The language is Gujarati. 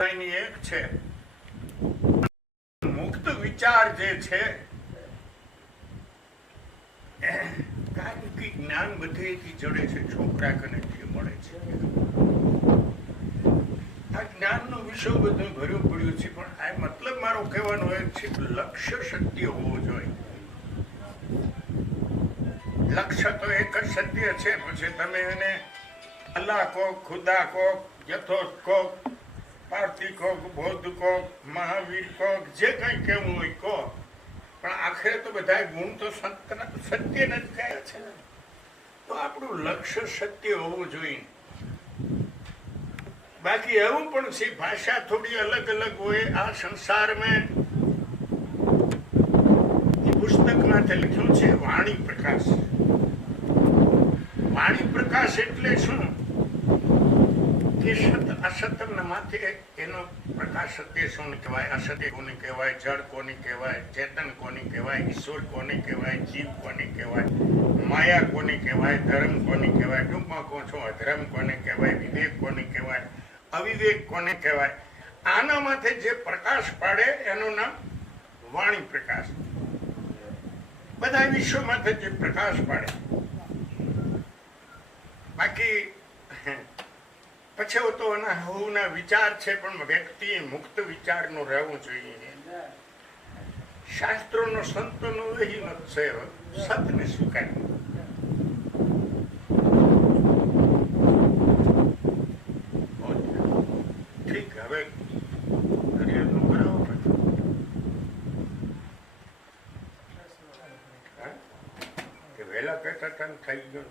એક છે મુક્ત વિચાર જે છે કાયમિક જ્ઞાન બધેથી જડે છે, છોકરા કનેથી મળે છે. આ જ્ઞાનનો વિષય બધું ભર્યું પડ્યું છે, પણ આ મતલબ મારો કહેવાનો એ છે કે લક્ષ્ય સત્ય હોવું જોઈએ. લક્ષ્ય તો એક જ સત્ય છે, પછી તમે એને અલ્લાહ કો, ખુદા કો, યથોર્થ કો, પાર્થિક કો, બૌદ્ધ કો, મહાવીર કો, જે કઈ કહેવું હોય કહો, પણ આખરે તો બધા ગુણ તો સત્યને જ કહ્યા છે ને. તો આપણું લક્ષ્ય સત્ય હોવું જોઈએ. બાકી એવું પણ છે, ભાષા થોડી અલગ અલગ હોય. આ સંસારમાં પુસ્તકમાં લખ્યું છે વાણી પ્રકાશ. વાણી પ્રકાશ એટલે શું કે સત અસતના માથે એનો પ્રકાશ. સત્ય શું કહેવાય, અસત્ય કોને કહેવાય, જળ કોને કહેવાય, ચેતન કોને કહેવાય, ઈશ્વર કોને કહેવાય, જીવ કોને કહેવાય, માયા કોને કહેવાય, ધર્મ કોને કહેવાય, ટૂંકમાં કહો છો અધર્મ કોને કહેવાય, વિવેક કોને કહેવાય, અવિવેક કોને કહેવાય. આના માથે જે પ્રકાશ પાડે એનું નામ વાણી પ્રકાશ. બધા વિશ્વ માથે જે પ્રકાશ પાડે. બાકી પછી તો એના વિચાર છે, પણ વ્યક્તિ મુક્ત વિચારનું રહેવું જોઈએ. શાસ્ત્રોનો સંતોનો એ મત છે, સતને સ્વીકાર્યું. ઠીક, હવે કરિયરનું કરાવો કે વહેલા કહેતા હતા થઈ ગયો.